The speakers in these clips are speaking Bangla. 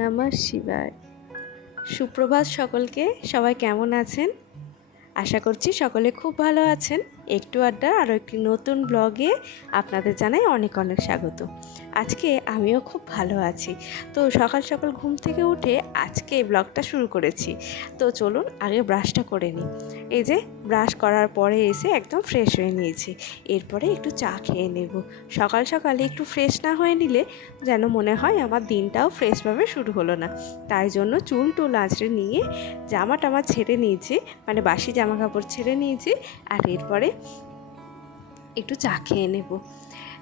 নমঃ শিবায়। সুপ্রভাত সকলকে। সবাই কেমন আছেন? আশা করছি সকলে খুব ভালো আছেন। একটু আড্ডার আরও একটি নতুন ব্লগে আপনাদের জানাই অনেক অনেক স্বাগত। আজকে আমিও খুব ভালো আছি। তো সকাল সকাল ঘুম থেকে উঠে আজকে ব্লগটা শুরু করেছি। তো চলুন আগে ব্রাশটা করে নিই। এই যে ব্রাশ করার পরে এসে একদম ফ্রেশ হয়ে নিয়েছি। এরপরে একটু চা খেয়ে নেব। সকাল সকালে একটু ফ্রেশ না হয়ে নিলে যেন মনে হয় আমার দিনটাও ফ্রেশভাবে শুরু হলো না। তাই জন্য চুল টুল আঁচড়ে নিয়ে জামা টামা ছেড়ে নিয়েছি, মানে বাসি জামা কাপড় ছেড়ে নিয়েছি। আর এরপরে একটু চা খেয়ে নেব।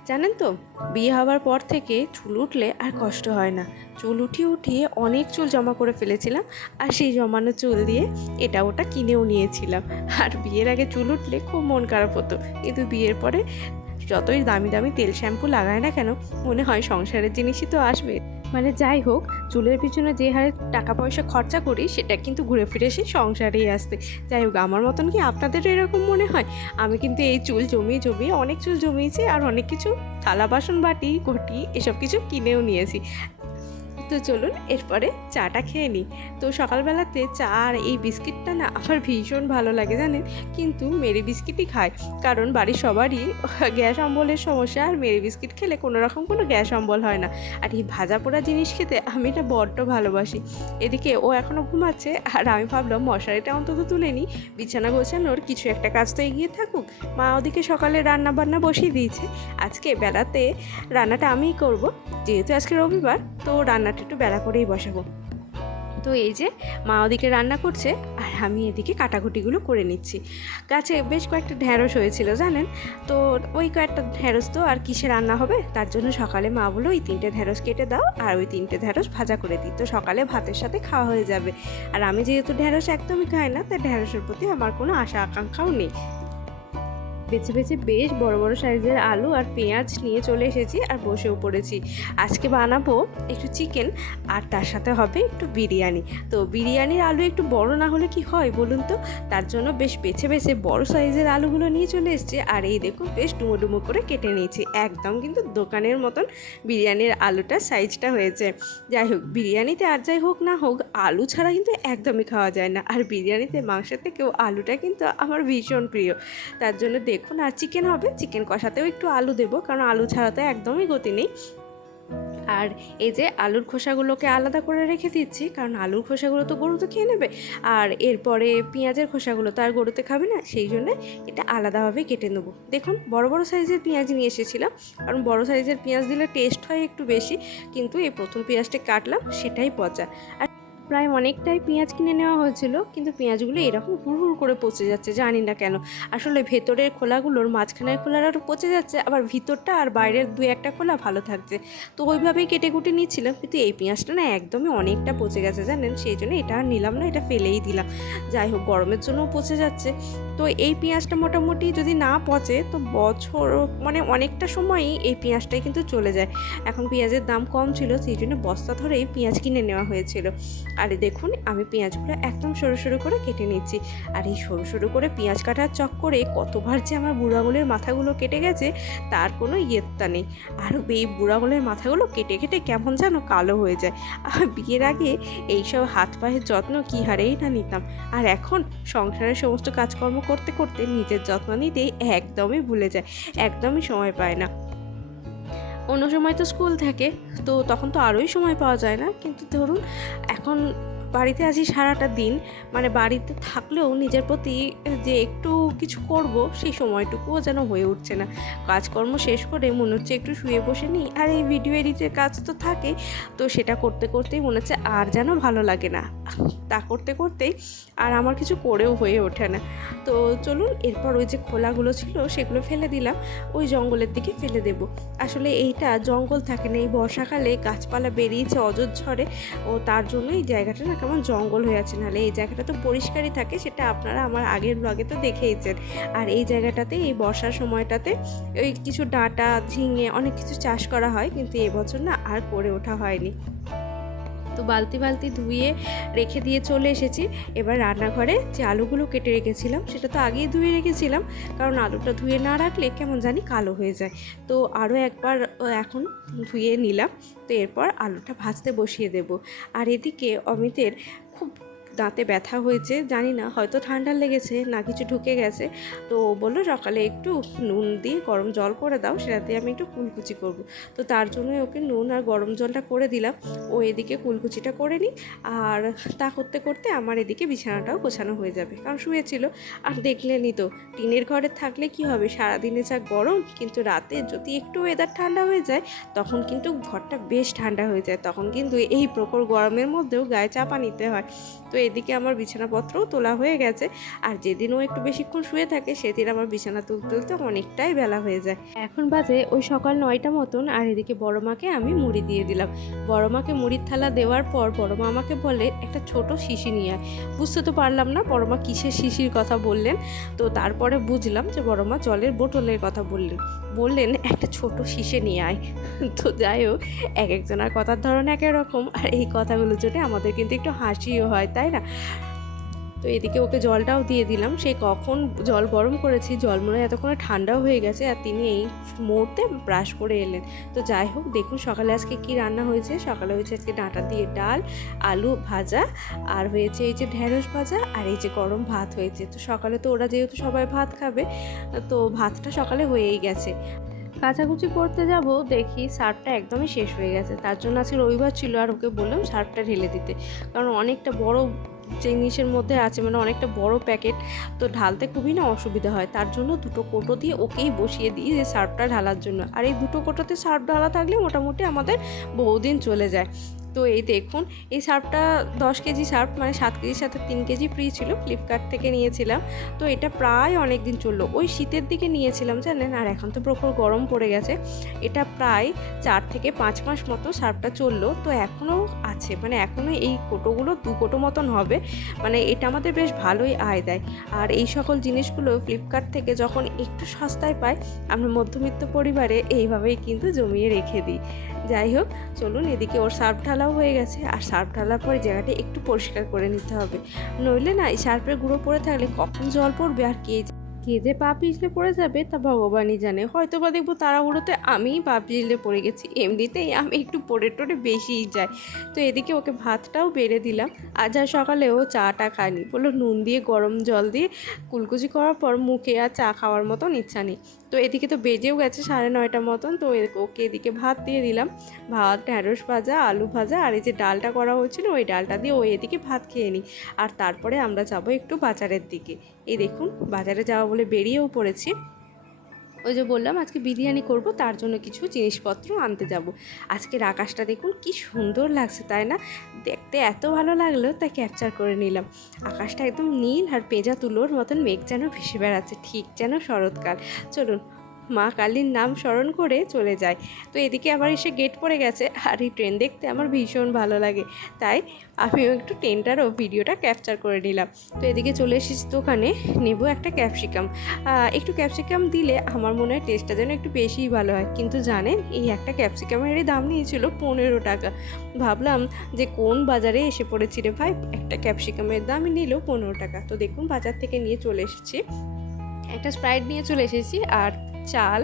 জানেন তো, বিয়ে হওয়ার পর থেকে চুল উঠলে আর কষ্ট হয় না। চুল উঠিয়ে অনেক চুল জমা করে ফেলেছিলাম, আর সেই জমানো চুল দিয়ে এটা ওটা কিনেও নিয়েছিলাম। আর বিয়ের আগে চুল উঠলে খুব মন খারাপ হতো, কিন্তু বিয়ের পরে যতই দামি দামি তেল শ্যাম্পু লাগায় না কেন, মনে হয় সংসারের জিনিসই তো আসবে। মানে যাই হোক, চুলের পিছনে যে হারে টাকা পয়সা খরচা করি সেটা কিন্তু ঘুরে ফিরে সেই সংসারেই আসতে। যাই হোক, আমার মতন কি আপনাদেরও এরকম মনে হয়? আমি কিন্তু এই চুল জমিয়ে অনেক চুল জমিয়েছি, আর অনেক কিছু থালা বাসন বাটি ঘটি এসব কিছু কিনেও নিয়েছি। তো চলুন এরপরে চাটা খেয়ে নিই। তো সকালবেলাতে চা আর এই বিস্কিটটা না আমার ভীষণ ভালো লাগে জানেন, কিন্তু মেরি বিস্কিটই খাই, কারণ বাড়ির সবারই গ্যাস অম্বলের সমস্যা, আর মেরি বিস্কিট খেলে কোনো রকম কোনো গ্যাস অম্বল হয় না। আর এই ভাজা পোড়া জিনিস খেতে আমি এটা বড্ড ভালোবাসি। এদিকে ও এখনও ঘুমাচ্ছে, আর আমি ভাবলাম মশারিটা অন্তত তুলে নিই, বিছানা গোছানোর কিছু একটা কাজ তো এগিয়ে থাকুক। মা ওদিকে সকালে রান্না বান্না বসিয়ে দিয়েছে। আজকে বেলাতে রান্নাটা আমিই করব, যেহেতু আজকে রবিবার, তো রান্নাটা একটু বেলা করেই বসাবো। তো এই যে মা ওদিকে রান্না করছে, আর আমি এদিকে কাটাকুটিগুলো করে নিচ্ছি। গাছে বেশ কয়েকটা ঢ্যাঁড়স হয়েছিল জানেন, তো ওই কয়েকটা ঢ্যাঁড়স তো আর কিসে রান্না হবে, তার জন্য সকালে মা বললো ওই 3টে ঢ্যাঁড়স কেটে দাও, আর ওই 3টে ঢ্যাঁড়স ভাজা করে দিই, তো সকালে ভাতের সাথে খাওয়া হয়ে যাবে। আর আমি যেহেতু ঢ্যাঁড়স একদমই খাই না, তাই ঢ্যাঁড়সের প্রতি আমার কোনো আশা আকাঙ্ক্ষাও নেই। বেছে বেছে বেশ বড় বড় সাইজের আলু আর পেঁয়াজ নিয়ে চলে এসেছি, আর বসেও পড়েছি। আজকে বানাবো একটু চিকেন, আর তার সাথে হবে একটু বিরিয়ানি। তো বিরিয়ানির আলু একটু বড় না হলে কি হয় বলুন তো, তার জন্য বেশ বেছে বেছে বড় সাইজের আলুগুলো নিয়ে চলে এসেছি। আর এই দেখুন বেশ ডুমো ডুমো করে কেটে নিয়েছি, একদম কিন্তু দোকানের মতন বিরিয়ানির আলুটার সাইজটা হয়েছে। যাই হোক, বিরিয়ানিতে আর যাই হোক না হোক, আলু ছাড়া কিন্তু একদমই খাওয়া যায় না, আর বিরিয়ানিতে মাংসের থেকেও আলুটা কিন্তু আমার ভীষণ প্রিয়। তার জন্য দেখুন, আর চিকেন হবে, চিকেন কষাতেও একটু আলু দেবো, কারণ আলু ছাড়া তো একদমই গতি নেই। আর এই যে আলুর খোসাগুলোকে আলাদা করে রেখে দিচ্ছি, কারণ আলুর খোসাগুলো তো গরু তো খেয়ে নেবে, আর এরপরে পেঁয়াজের খোসাগুলো তো আর গরুতে খাবে না, সেই জন্য এটা আলাদাভাবে কেটে নেবো। দেখুন বড় বড় সাইজের পেঁয়াজ নিয়ে এসেছিলাম, কারণ বড় সাইজের পেঁয়াজ দিলে টেস্ট হয় একটু বেশি, কিন্তু এই প্রথম পেঁয়াজটা কাটলাম সেটাই পচা। প্রায় অনেকটাই পেঁয়াজ কিনে নেওয়া হয়েছিল, কিন্তু পেঁয়াজগুলো এরকম হুড় করে পচে যাচ্ছে, জানি না কেন। আসলে ভেতরের খোলাগুলোর মাঝখানের খোলাটা পচে যাচ্ছে, আবার ভিতরটা আর বাইরের 2-1টা খোলা ভালো থাকছে। তো ওইভাবেই কেটে কুটে নিচ্ছিলাম, কিন্তু এই পেঁয়াজটা না একদমই অনেকটা পচে গেছে জানেন, সেই জন্য এটা আর নিলাম না, এটা ফেলেই দিলাম। যাই হোক, গরমের জন্যও পচে যাচ্ছে। তো এই পেঁয়াজটা মোটামুটি যদি না পচে তো বছর, মানে অনেকটা সময়ই এই পেঁয়াজটাই কিন্তু চলে যায়। এখন পেঁয়াজের দাম কম ছিল, সেই জন্য বস্তা ধরেই পেঁয়াজ কিনে নেওয়া হয়েছিল। আর দেখুন আমি পেঁয়াজগুলো একদম সরু সরু করে কেটে নিচ্ছি। আর এই সরু সরু করে পেঁয়াজ কাটার চক্করে কতবার যে আমার বুড়ো আঙুলের মাথাগুলো কেটে গেছে তার কোনো ইয়ত্তা নেই। আর এই বুড়ো আঙুলের মাথাগুলো কেটে কেটে কেমন যেন কালো হয়ে যায়। বিয়ের আগে এইসব হাত পায়ের যত্ন কী হারেই না নিতাম, আর এখন সংসারের সমস্ত কাজকর্ম করতে করতে নিজের যত্ন নিতেই একদমই ভুলে যায়, একদমই সময় পায় না। অন্য সময় তো স্কুল থাকে, তো তখন তো আরোই সময় পাওয়া যায় না, কিন্তু ধরুন এখন বাড়িতে আছি সারাটা দিন, মানে বাড়িতে থাকলেও নিজের প্রতি যে একটু কিছু করব সেই সময়টুকুও যেন হয়ে উঠছে না। কাজকর্ম শেষ করে মনে হচ্ছে একটু শুয়ে বসে নিই, আর এই ভিডিও এডিটের কাজ তো থাকে, তো সেটা করতে করতেই মনে হচ্ছে আর যেন ভালো লাগে না, তা করতে করতেই আর আমার কিছু করেও হয়ে ওঠে না। তো চলুন এরপর ওই যে খোলাগুলো ছিল সেগুলো ফেলে দিলাম, ওই জঙ্গলের দিকে ফেলে দেব। আসলে এইটা জঙ্গল থাকে না, এই বর্ষাকালে গাছপালা বেরিয়েছে অজস্র, ও তার জন্য এই জায়গাটা না কেমন জঙ্গল হয়ে আছে, নাহলে এই জায়গাটা তো পরিষ্কারই থাকে, সেটা আপনারা আমার আগের ব্লগে তো দেখেইছেন। আর এই জায়গাটাতে এই বর্ষার সময়টাতে ওই কিছু ডাঁটা ঝিঙে অনেক কিছু চাষ করা হয়, কিন্তু এবছর না আর করে ওঠা হয়নি। তো বালতি বালতি ধুয়ে রেখে দিয়ে চলে এসেছি। এবার রান্নাঘরে যে আলুগুলো কেটে রেখেছিলাম সেটা তো আগেই ধুয়ে রেখেছিলাম, কারণ আলুটা ধুয়ে না রাখলে কেমন জানি কালো হয়ে যায়। তো আরও একবার এখন ধুয়ে নিলাম। তো এরপর আলুটা ভাজতে বসিয়ে দেব। আর এদিকে অমিতের খুব দাঁতে ব্যথা হয়েছে, জানি না হয়তো ঠান্ডা লেগেছে না কিছু ঢুকে গেছে। তো বললো সকালে একটু নুন দিয়ে গরম জল করে দাও, সেটা দিয়ে আমি একটু কুলকুচি করব। তো তার জন্য ওকে নুন আর গরম জলটা করে দিলাম। ও এদিকে কুলকুচিটা করে নিই, আর তা করতে করতে আমার এদিকে বিছানাটাও গোছানো হয়ে যাবে, কারণ শুয়েছিল। আর দেখলেনই তো, টিনের ঘরে থাকলে কি হবে, সারাদিনে যা গরম, কিন্তু রাতে যদি একটু ওয়েদার ঠান্ডা হয়ে যায় তখন কিন্তু ঘরটা বেশ ঠান্ডা হয়ে যায়। তখন কিন্তু এই প্রখর গরমের মধ্যেও গায়ে চাপা নিতে হয়। তো এদিকে আমার বিছানাপত্রও তোলা হয়ে গেছে। আর যেদিন ও একটু বেশিক্ষণ শুয়ে থাকে সেদিন আমার বিছানা তুলতে তুলতে অনেকটাই বেলা হয়ে যায়। এখন বাজে ওই সকাল 9টা মতন। আর এদিকে বড় মাকে আমি মুড়ি দিয়ে দিলাম। বড় মাকে মুড়ির থালা দেওয়ার পর বড় মা আমাকে বলে একটা ছোট শিশি নিয়ে আয়। বুঝতে তো পারলাম না বড় মা কিসের শিশির কথা বললেন। তো তারপরে বুঝলাম যে বড় মা জলের বোতলের কথা বললেন একটা ছোট শিশে নিয়ে আয়। তো যাই হোক, এক একজনের কথার ধরন এক এক রকম, আর এই কথাগুলোর জন্য আমাদের কিন্তু একটু হাসিও হয়, তাই না? তো এদিকে ওকে জলটাও দিয়ে দিলাম। সেই কখন জল গরম করেছি, জল মনে হয় এতক্ষণে ঠান্ডাও হয়ে গেছে, আর তিনি এই মুহূর্তে ব্রাশ করে এলেন। তো যাই হোক, দেখুন সকালে আজকে কি রান্না হয়েছে। সকালে হয়েছে আজকে ডাঁটা দিয়ে ডাল, আলু ভাজা, আর হয়েছে এই যে ঢেঁড়স ভাজা, আর এই যে গরম ভাত হয়েছে। তো সকালে তো ওরা যেহেতু সবাই ভাত খাবে, তো ভাতটা সকালে হয়েই গেছে। কাচাকুচি করতে যাব, দেখি সার্ফটা একদমই শেষ হয়ে গেছে। তার জন্য আজকে রবিবার ছিল, আর ওকে বললাম সার্ফটা ঢেলে দিতে, কারণ অনেকটা বড় জিনিসের মধ্যে আছে, মানে অনেকটা বড় প্যাকেট, তো ঢালতে খুবই না অসুবিধা হয়। তার জন্য দুটো কোটো দিয়ে ওকেই বসিয়ে দিই যে সার্ফটা ঢালার জন্য। আর এই দুটো কোটোতে সার্ফ ঢালা থাকলে মোটামুটি আমাদের বহুদিন চলে যায়। তো এই দেখুন, এই সার্ফটা 10 কেজি সার্ফ, মানে 7 কেজির সাথে 3 কেজি ফ্রি ছিল, ফ্লিপকার্ট থেকে নিয়েছিলাম। তো এটা প্রায় অনেক দিন চললো, ওই শীতের দিকে নিয়েছিলাম জানেন। আর এখন তো প্রখর গরম পড়ে গেছে। এটা প্রায় 4 থেকে 5 মাস মতো সার্ফটা চললো। তো এখনও আছে, মানে এখনও এই কোটোগুলো 2 কোটো মতন হবে। মানে এটা আমাদের বেশ ভালোই আয় দেয়। আর এই সকল জিনিসগুলো ফ্লিপকার্ট থেকে যখন একটু সস্তায় পাই, আমরা মধ্যবিত্ত পরিবারে এইভাবেই কিন্তু জমিয়ে রেখে দিই। যাই হোক, চলুন, এদিকে ওর সার্ফ ঢালাও হয়ে গেছে। আর সার্ফ ঢালার পরে জায়গাটা একটু পরিষ্কার করে নিতে হবে, নইলে না এই সার্ফের গুঁড়ো পড়ে থাকলে কখন জল পড়বে আর কে যে পা পিছলে পড়ে যাবে তা ভগবানই জানে। হয়তো বা দেখবো তাড়াহুড়োতে আমিই পা পিছলে পড়ে গেছি, এমনিতেই আমি একটু পড়ে টড়ে বেশিই যাই। তো এদিকে ওকে ভাতটাও বেড়ে দিলাম। আজ আর সকালে ও চাটা খায়নি, বললো নুন দিয়ে গরম জল দিয়ে কুলকুচি করার পর মুখে আর চা খাওয়ার মতন ইচ্ছা নেই। তো এদিকে তো বেজেও গেছে 9:30 মতন। তো ওকে এদিকে ভাত দিয়ে দিলাম। ভাত, ঢেঁড়স ভাজা, আলু ভাজা, আর এই যে ডালটা করা হয়েছিল ওই ডালটা দিয়ে ওই এদিকে ভাত খেয়ে নিই। আর তারপরে আমরা যাব একটু বাজারের দিকে। এই দেখুন, বাজারে যাওয়া বলে বেরিয়েও পড়েছি। ওই যে বললাম আজকে বিরিয়ানি করব, তার জন্য কিছু জিনিসপত্র আনতে যাব। আজকের আকাশটা দেখুন কি সুন্দর লাগছে, তাই না? দেখতে এত ভালো লাগলো তাই ক্যাপচার করে নিলাম। আকাশটা একদম নীল, আর পেঁজা তুলোর মতন মেঘ যেন ভেসে বেড়াচ্ছে, ঠিক যেন শরৎকাল। চলুন, মা কালীর নাম স্মরণ করে চলে যায়। তো এদিকে আবার এসে গেট পড়ে গেছে। আর এই ট্রেন দেখতে আমার ভীষণ ভালো লাগে, তাই আমিও একটু ট্রেনটারও ভিডিওটা ক্যাপচার করে নিলাম। তো এদিকে চলে এসেছি দোকানে, নেব একটা ক্যাপসিকাম। একটু ক্যাপসিকাম দিলে আমার মনে হয় টেস্টটা যেন একটু বেশিই ভালো হয়। কিন্তু জানেন, এই একটা ক্যাপসিকামেরই দাম নিয়েছিল 15 টাকা। ভাবলাম যে কোন বাজারে এসে পড়েছি রে ভাই, একটা ক্যাপসিকামের দামই নিল 15 টাকা। তো দেখুন, বাজার থেকে নিয়ে চলে এসেছি, একটা স্প্রাইট নিয়ে চলে এসেছি, আর চাল,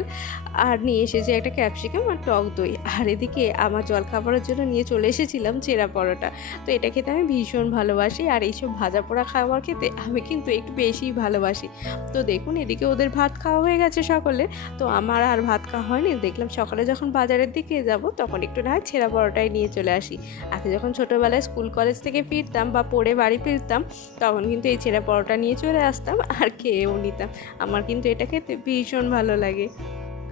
আর নিয়ে এসেছি একটা ক্যাপসিকাম আর টক দই। আর এদিকে আমার জলখাবারের জন্য নিয়ে চলে এসেছিলাম চেরা পরোটা। তো এটা খেতে আমি ভীষণ ভালোবাসি, আর এইসব ভাজা পোড়া খাবার খেতে আমি কিন্তু একটু বেশিই ভালোবাসি। তো দেখুন, এদিকে ওদের ভাত খাওয়া হয়ে গেছে সকলে, তো আমার আর ভাত খাওয়া হয়নি। দেখলাম সকালে যখন বাজারের দিকে যাব তখন একটু না হয় ছেঁড়া পরোটাই নিয়ে চলে আসি। আগে যখন ছোটোবেলায় স্কুল কলেজ থেকে ফিরতাম বা পড়ে বাড়ি ফিরতাম, তখন কিন্তু এই ছেঁড়া পরোটা নিয়ে চলে আসতাম আর খেয়েও নিতাম। আমার কিন্তু এটা খেতে ভীষণ ভালো লাগে।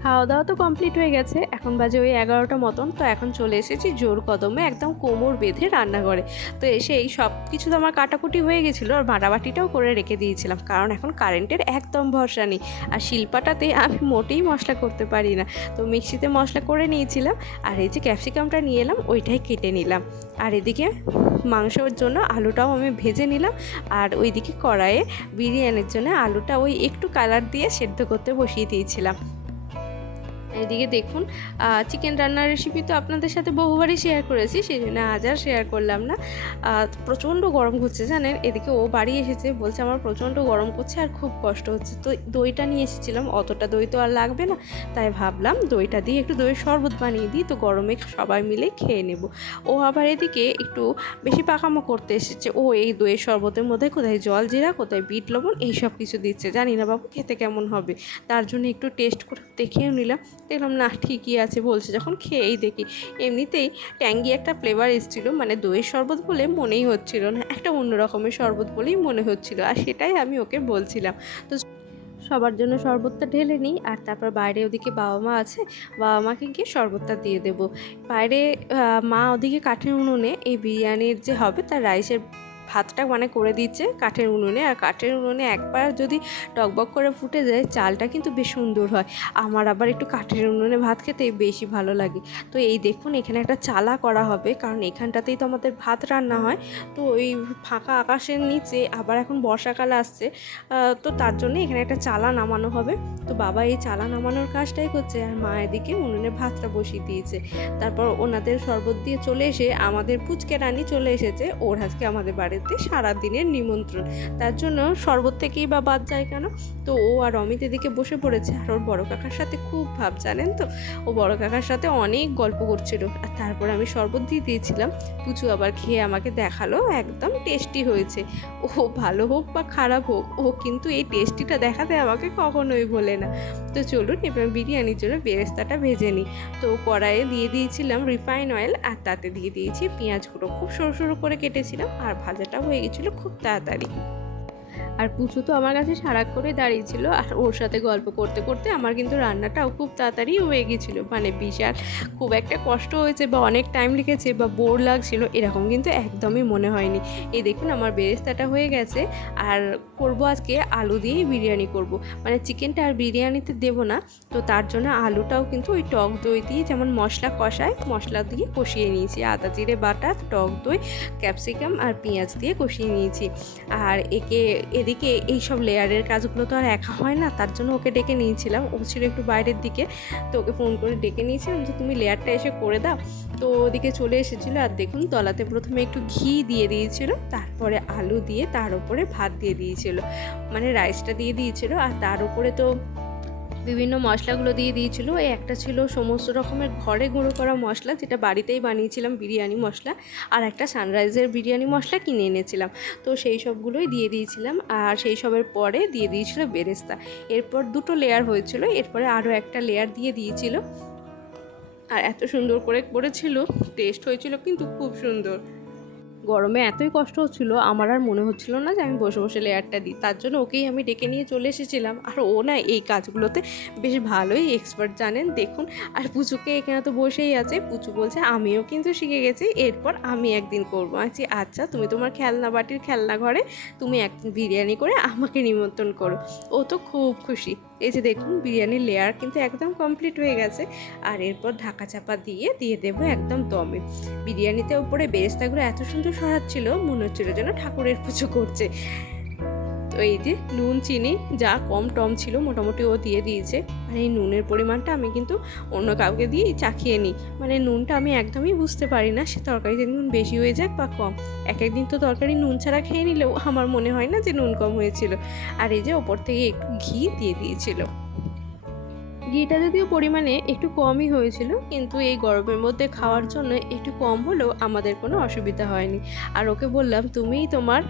খাওয়া দাওয়া তো কমপ্লিট হয়ে গেছে, এখন বাজে ওই 11টা মতন। তো এখন চলে এসেছি জোর কদমে, একদম কোমর বেঁধে রান্নাঘরে। তো এসে এই সব কিছু তো আমার কাটাকুটি হয়ে গেছিলো, আর বাটাবাটিটাও করে রেখে দিয়েছিলাম, কারণ এখন কারেন্টের একদম ভরসা নেই। আর শিলপাটাতে আমি মোটেই মশলা করতে পারি না, তো মিক্সিতে মশলা করে নিয়েছিলাম। আর এই যে ক্যাপসিকামটা নিয়ে এলাম, ওইটাই কেটে নিলাম। আর এদিকে মাংসের জন্য আলুটাও আমি ভেজে নিলাম। আর ওইদিকে কড়াইয়ে বিরিয়ানির জন্য আলুটা ওই একটু কালার দিয়ে সেদ্ধ করতে বসিয়ে দিয়েছিলাম। এদিকে দেখুন চিকেন রান্নার রেসিপি তো আপনাদের সাথে বহুবারই শেয়ার করেছি, সেই জন্য আজ আর শেয়ার করলাম না। প্রচণ্ড গরম করছে জানেন। এদিকে ও বাড়ি এসেছে, বলছে আমার প্রচণ্ড গরম করছে আর খুব কষ্ট হচ্ছে। তো দইটা নিয়ে এসেছিলাম, অতটা দই তো আর লাগবে না, তাই ভাবলাম দইটা দিয়ে একটু দইয়ের শরবত বানিয়ে দিই, তো গরমে সবাই মিলে খেয়ে নেব। ও আবার এদিকে একটু বেশি পাকামো করতে এসেছে। ও এই দইয়ের শরবতের মধ্যে কোথায় জল জিরা, কোথায় বিট লবণ এইসব কিছু দিচ্ছে, জানি না বাবু খেতে কেমন হবে। তার জন্য একটু টেস্ট করে দেখেও নিলাম, দেখলাম না ঠিকই আছে, বলছে যখন খেয়েই দেখি। এমনিতেই ট্যাঙ্গি একটা ফ্লেভার এসেছিলো, মানে দইয়ের শরবত বলে মনেই হচ্ছিল না, একটা অন্য রকমের শরবত বলেই মনে হচ্ছিল, আর সেটাই আমি ওকে বলছিলাম। তো সবার জন্য শরবতটা ঢেলে নিই, আর তারপর বাইরে ওদিকে বাবা মা আছে, বাবা মাকে গিয়ে শরবতটা দিয়ে দেবো। বাইরে মা ওদিকে কাঠের উনুনে এই বিরিয়ানির যে হবে তার রাইসের ভাতটা মানে করে দিচ্ছে কাঠের উনুনে। আর কাঠের উনুনে একবার যদি টকবক করে ফুটে যায় চালটা কিন্তু বেশ সুন্দর হয়। আমার আবার একটু কাঠের উনুনে ভাত খেতে বেশি ভালো লাগে। তো এই দেখুন এখানে একটা চালা করা হবে, কারণ এখানটাতেই তো আমাদের ভাত রান্না হয়। তো ওই ফাঁকা আকাশের নিচে আবার এখন বর্ষাকাল আসছে, তো তার জন্য এখানে একটা চালা নামানো হবে। তো বাবা এই চালা নামানোর কাজটাই করছে, আর মা এদিকে উনুনে ভাতটা বসিয়ে দিয়েছে। তারপর ওনাদের শরবত দিয়ে চলে এসে আমাদের পুচকে রানী চলে এসেছে, ওর আজকে আমাদের বাড়িতে সারাদিনের নিমন্ত্রণ, তার জন্য শরবত থেকেই বা বাদ যায় কেন। তো ও আর অমিত এদিকে বসে পড়েছে, আর ওর বড় কাকার সাথে খুব ভাব জানেন তো, ও বড় কাকার সাথে অনেক গল্প করছিল। আর তারপর আমি শরবত দিয়ে দিয়েছিলাম, পুচু আবার খেয়ে আমাকে দেখালো একদম টেস্টি হয়েছে। ও ভালো হোক বা খারাপ হোক, ও কিন্তু এই টেস্টিটা দেখাতে আমাকে কখনোই ভোলে না। তো চলুন এবার বিরিয়ানির জন্য বেরেস্তাটা ভেজে নিই। তো কড়াইয়ে দিয়ে দিয়েছিলাম রিফাইন অয়েল, আর তাতে দিয়ে দিয়েছি পেঁয়াজগুলো খুব সরু সরু করে কেটেছিলাম, আর ভাজাটা হয়ে গেছিলো খুব তাড়াতাড়ি। আর পুচু তো আমার কাছে সারাক করে দাঁড়িয়েছিল, আর ওর সাথে গল্প করতে করতে আমার কিন্তু রান্নাটাও খুব তাড়াতাড়ি হয়ে গেছিলো। মানে বিশাল খুব একটা কষ্ট হয়েছে বা অনেক টাইম লেগেছে বা বোর লাগছিল এরকম কিন্তু একদমই মনে হয়নি। এই দেখুন আমার বেরেস্তাটা হয়ে গেছে, আর করবো আজকে আলু দিয়েই বিরিয়ানি করব। মানে চিকেনটা আর বিরিয়ানিতে দেবো না, তো তার জন্য আলুটাও কিন্তু ওই টক দই দিয়ে যেমন মশলা কষায় মশলা দিয়ে কষিয়ে নিয়েছি, আদা জিরে বাটা, টক দই, ক্যাপসিকাম আর পেঁয়াজ দিয়ে কষিয়ে নিয়েছি। আর এদিকে এইসব লেয়ারের কাজগুলো তো আর একা হয় না, তার জন্য ওকে ডেকে নিয়েছিলাম, ও ছিল একটু বাইরের দিকে, তো ওকে ফোন করে ডেকে নিয়েছিলাম যে তুমি লেয়ারটা এসে করে দাও। তো ওদিকে চলে এসেছিলো, আর দেখুন তলাতে প্রথমে একটু ঘি দিয়ে দিয়েছিল, তারপরে আলু দিয়ে তার উপরে ভাত দিয়ে দিয়েছিল, মানে রাইসটা দিয়ে দিয়েছিল, আর তার উপরে তো বিভিন্ন মশলাগুলো দিয়ে দিয়েছিল। এই একটা ছিল সমস্ত রকমের ঘরে গুঁড়ো করা মশলা, যেটা বাড়িতেই বানিয়েছিলাম বিরিয়ানি মশলা, আর একটা সানরাইজের বিরিয়ানি মশলা কিনে এনেছিলাম, তো সেই সবগুলোই দিয়ে দিয়েছিলাম। আর সেই সবের পরে দিয়ে দিয়েছিল বেরেস্তা, এরপর দুটো লেয়ার হয়েছিল, এরপরে আরও একটা লেয়ার দিয়ে দিয়েছিল, আর এত সুন্দর করে করেছিল, টেস্ট হয়েছিল কিন্তু খুব সুন্দর। গরমে এতই কষ্ট হচ্ছিলো আমার আর মনে হচ্ছিল না যে আমি বসে বসে লেয়ারটা দিই, তার জন্য ওকেই আমি ডেকে নিয়ে চলে এসেছিলাম। আর ও না এই কাজগুলোতে বেশ ভালোই এক্সপার্ট জানেন, দেখুন। আর পুচুকে এখানে তো বসেই আছে, পুচু বলছে আমিও কিন্তু শিখে গেছি, এরপর আমি একদিন করবো। আছি আচ্ছা, তুমি তোমার খেলনা বাটির খেলনা ঘরে তুমি একদিন বিরিয়ানি করে আমাকে নিমন্ত্রণ করো। ও তো খুব খুশি। এই যে দেখুন বিরিয়ানির লেয়ার কিন্তু একদম কমপ্লিট হয়ে গেছে, আর এরপর ঢাকা চাপা দিয়ে দেবো একদম দমে। বিরিয়ানিতে উপরে বেরেস্তাগুলো এত সুন্দর সরাচ্ছিল, মনে হচ্ছিল যেন ঠাকুরের পুজো করছে। তো এই যে নুন চিনি যা কম টম ছিল মোটামুটি ও দিয়ে দিয়েছে। আর এই নুনের পরিমাণটা আমি কিন্তু অন্য কাউকে দিয়ে চাখিয়ে নিই, মানে নুনটা আমি একদমই বুঝতে পারি না সে তরকারিতে নুন বেশি হয়ে যাক বা কম। এক একদিন তো তরকারি নুন ছাড়া খেয়ে নিলেও আমার মনে হয় না যে নুন কম হয়েছিল। আর এই যে ওপর থেকে একটু ঘি দিয়ে দিয়েছিল, ঘিটা যদিও পরিমাণে একটু কমই হয়েছিল, কিন্তু এই গরমের মধ্যে খাওয়ার জন্য একটু কম হলেও আমাদের কোনো অসুবিধা হয়নি। আর ওকে বললাম তুমিই তোমার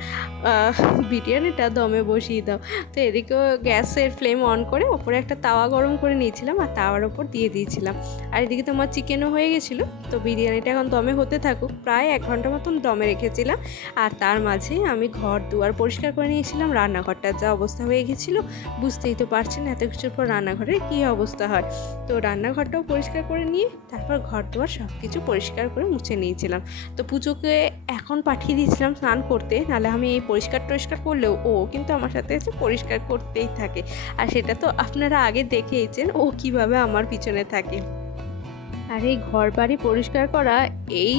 বিরিয়ানিটা দমে বসিয়ে দাও। তো এদিকেও গ্যাসের ফ্লেম অন করে ওপরে একটা তাওয়া গরম করে নিয়েছিলাম, আর তাওয়ার ওপর দিয়ে দিয়েছিলাম। আর এদিকে তোমার চিকেনও হয়ে গেছিলো, তো বিরিয়ানিটা এখন দমে হতে থাকুক। প্রায় 1 ঘন্টা মতন দমে রেখেছিলাম, আর তার মাঝে আমি ঘর দুয়ার পরিষ্কার করে নিয়েছিলাম। রান্নাঘরটার যা অবস্থা হয়ে গেছিলো বুঝতেই তো পারছেন, এত কিছুর পর রান্নাঘরের কী অবস্থা হয়। তো রান্নাঘরটাও পরিষ্কার করে নিয়ে তারপর ঘর দুয়ার সব কিছু পরিষ্কার করে মুছে নিয়েছিলাম। তো পুজোকে এখন পাঠিয়ে দিয়েছিলাম স্নান করতে, নাহলে আমি এই পরিষ্কার টরিষ্কার করলেও ও কিন্তু আমার সাথে এসে পরিষ্কার করতেই থাকে। আর সেটা তো আপনারা আগে দেখেইছেন ও কিভাবে আমার পিছনে থাকে। আর এই ঘর বাড়ি পরিষ্কার করা এই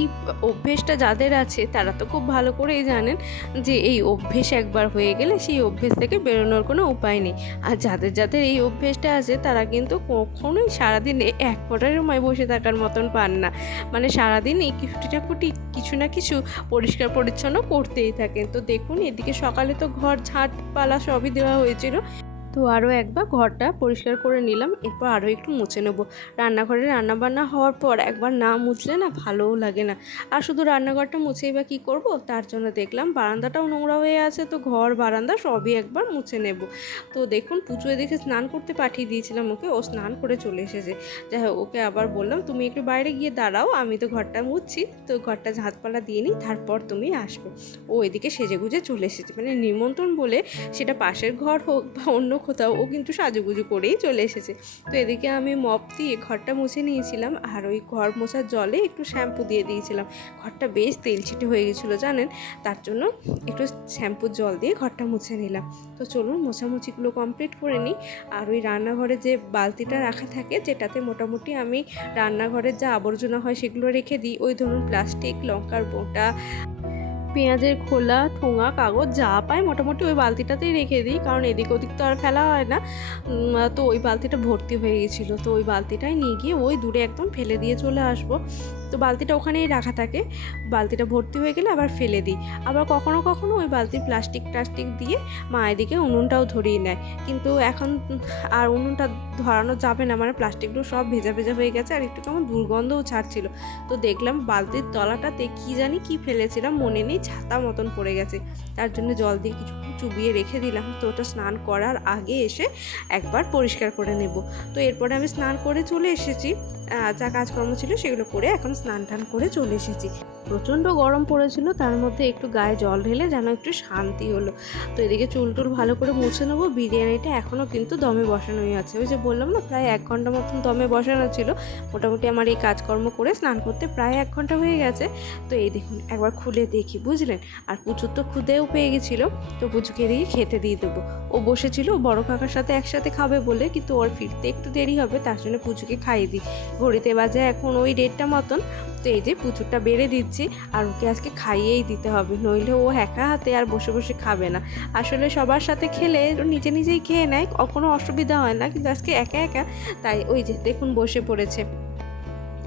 অভ্যেসটা যাদের আছে তারা তো খুব ভালো করেই জানেন যে এই অভ্যেস একবার হয়ে গেলে সেই অভ্যেস থেকে বেরোনোর কোনো উপায় নেই। আর যাদের যাদের এই অভ্যেসটা আছে তারা কিন্তু কখনোই সারাদিনে এক ফোঁটার সময় বসে থাকার মতন পান না। মানে সারাদিন এই খুঁটি কিছু না কিছু পরিষ্কার পরিচ্ছন্ন করতেই থাকেন। তো দেখুন এদিকে সকালে তো ঘর ঝাঁটপালা সবই দেওয়া হয়েছিল, তো আরও একবার ঘরটা পরিষ্কার করে নিলাম। এরপর আরও একটু মুছে নেব। রান্নাঘরে রান্নাবান্না হওয়ার পর একবার না মুছলে না ভালোও লাগে না। আর শুধু রান্নাঘরটা মুছেই বা কী করব, তার জন্য দেখলাম বারান্দাটাও নোংরা হয়ে আছে, তো ঘর বারান্দা সবই একবার মুছে নেব। তো দেখুন পুজো এদিকে স্নান করতে পাঠিয়ে দিয়েছিলাম ওকে, ও স্নান করে চলে এসেছে। যাই হোক ওকে আবার বললাম তুমি একটু বাইরে গিয়ে দাঁড়াও, আমি তো ঘরটা মুছছি, তো ঘরটা ঝাঁটপালা দিয়ে নিই, তারপর তুমি আসবে। ও এদিকে সেজেগুজে চলে এসেছে, মানে নিমন্ত্রণ বলে সেটা পাশের ঘর হোক বা অন্য কোথাও, ও কিন্তু সাজুগুজু করেই চলে এসেছে। তো এদিকে আমি মপ দিয়ে ঘরটা মুছে নিয়েছিলাম, আর ওই ঘর মোছার জলে একটু শ্যাম্পু দিয়ে দিয়েছিলাম। ঘরটা বেশ তেলছিটে হয়ে গেছিলো জানেন, তার জন্য একটু শ্যাম্পুর জল দিয়ে ঘরটা মুছে নিলাম। তো চলুন মোছামুছিগুলো কমপ্লিট করে নিই। আর ওই রান্নাঘরে যে বালতিটা রাখা থাকে, যেটাতে মোটামুটি আমি রান্নাঘরের যা আবর্জনা হয় সেগুলো রেখে দিই, ওই ধরুন প্লাস্টিক, লঙ্কার বোঁটা, পেঁয়াজের খোলা, ঠোঙা, কাগজ যা পাই মোটামুটি ওই বালতিটাতেই রেখে দিই, কারণ এদিক ওদিক তো আর ফেলা হয় না। তো ওই বালতিটা ভর্তি হয়ে গেছিলো, তো ওই বালতিটাই নিয়ে গিয়ে ওই দূরে একদম ফেলে দিয়ে চলে আসবো। তো বালতিটা ওখানেই রাখা থাকে, বালতিটা ভর্তি হয়ে গেলে আবার ফেলে দিই। আবার কখনো কখনো ওই বালতির প্লাস্টিক দিয়ে মা এদিকে উনুনটাও ধরিয়ে নেয়, কিন্তু এখন আর উনুনটা ধরানো যাবে না, মানে প্লাস্টিকগুলো সব ভেজা ভেজা হয়ে গেছে, আর একটু কেমন দুর্গন্ধও ছাড়ছিল। তো দেখলাম বালতির তলাটাতে কি জানি কি ফেলেছিলাম মনে নেই, ছাতা মতন পড়ে গেছে, তার জন্য জল দিয়ে কিছুক্ষণ চুবিয়ে রেখে দিলাম। তো ওটা স্নান করার আগে এসে একবার পরিষ্কার করে নেব। তো এরপরে আমি স্নান করে চলে এসেছি, যা কাজকর্ম ছিল সেগুলো করে এখন স্নান টান করে চলে এসেছি। প্রচণ্ড গরম পড়েছিল, তার মধ্যে একটু গায়ে জল ঢেলে যেন একটু শান্তি হলো। তো এদিকে চুল টুল ভালো করে মুছে নেবো। বিরিয়ানিটা এখনও কিন্তু দমে বসানোই আছে, ওই যে বললাম না প্রায় 1 ঘন্টা মতন দমে বসানো ছিল। মোটামুটি আমার এই কাজকর্ম করে স্নান করতে প্রায় 1 ঘন্টা হয়ে গেছে। তো এই দেখুন একবার খুলে দেখি, বুঝলেন। আর পুচুর তো ক্ষুদেও পেয়ে গেছিলো, তো পুচুকে দিয়ে খেতে দিয়ে দেবো। ও বসেছিল বড় কাকার সাথে একসাথে খাবে বলে, কিন্তু ওর ফিরতে একটু দেরি হবে, তার জন্য পুচুকে খাইয়ে দিই। ঘড়িতে বাজে এখন ওই 1:30টা মতন। তো এই যে পুচুরটা বেড়ে দিচ্ছি, আর ওকে আজকে খাইয়েই দিতে হবে, নইলে ও একা হাতে আর বসে বসে খাবে না। আসলে সবার সাথে খেলে নিজে নিজেই খেয়ে নেয়, কোনো অসুবিধা হয় না, কিন্তু আজকে একা একা, তাই ওই যে দেখুন বসে পড়েছে।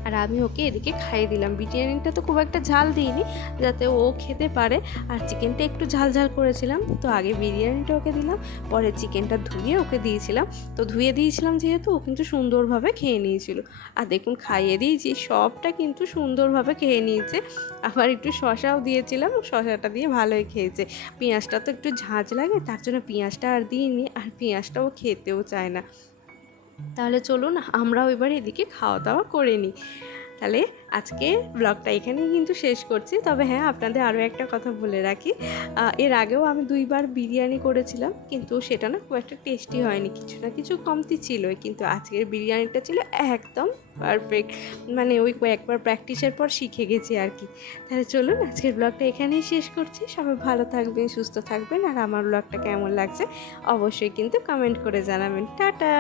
আর আমি ওকে এদিকে খাইয়ে দিলাম। বিরিয়ানিটা তো খুব একটা ঝাল দিইনি, যাতে ও খেতে পারে। আর চিকেনটা একটু ঝাল ঝাল করেছিলাম, তো আগে বিরিয়ানিটা ওকে দিলাম, পরে চিকেনটা ধুয়ে ওকে দিয়েছিলাম। তো ধুয়ে দিয়েছিলাম যেহেতু, ও কিন্তু সুন্দরভাবে খেয়ে নিয়েছিল। আর দেখুন খাইয়ে দিয়েছি, সবটা কিন্তু সুন্দরভাবে খেয়ে নিয়েছে। আবার একটু শশাও দিয়েছিলাম, শশাটা দিয়ে ভালোই খেয়েছে। পেঁয়াজটা তো একটু ঝাঁঝ লাগে, তার জন্য পেঁয়াজটা আর দিইনি, আর পেঁয়াজটাও খেতেও চায় না। তাহলে চলুন আমরাও এবার এদিকে খাওয়া দাওয়া করে নিই। তাহলে আজকে ব্লগটা এখানেই কিন্তু শেষ করছি। তবে হ্যাঁ, আপনাদের আরও একটা কথা বলে রাখি, এর আগেও আমি 2বার বিরিয়ানি করেছিলাম, কিন্তু সেটা না খুব একটা টেস্টি হয়নি, কিছু না কিছু কমতি ছিলই, কিন্তু আজকের বিরিয়ানিটা ছিল একদম পারফেক্ট। মানে ওই কয়েকবার প্র্যাকটিসের পর শিখে গেছি আর কি। তাহলে চলুন আজকের ব্লগটা এখানেই শেষ করছি। সবাই ভালো থাকবেন, সুস্থ থাকবেন, আর আমার ব্লগটা কেমন লাগছে অবশ্যই কিন্তু কমেন্ট করে জানাবেন। টাটা।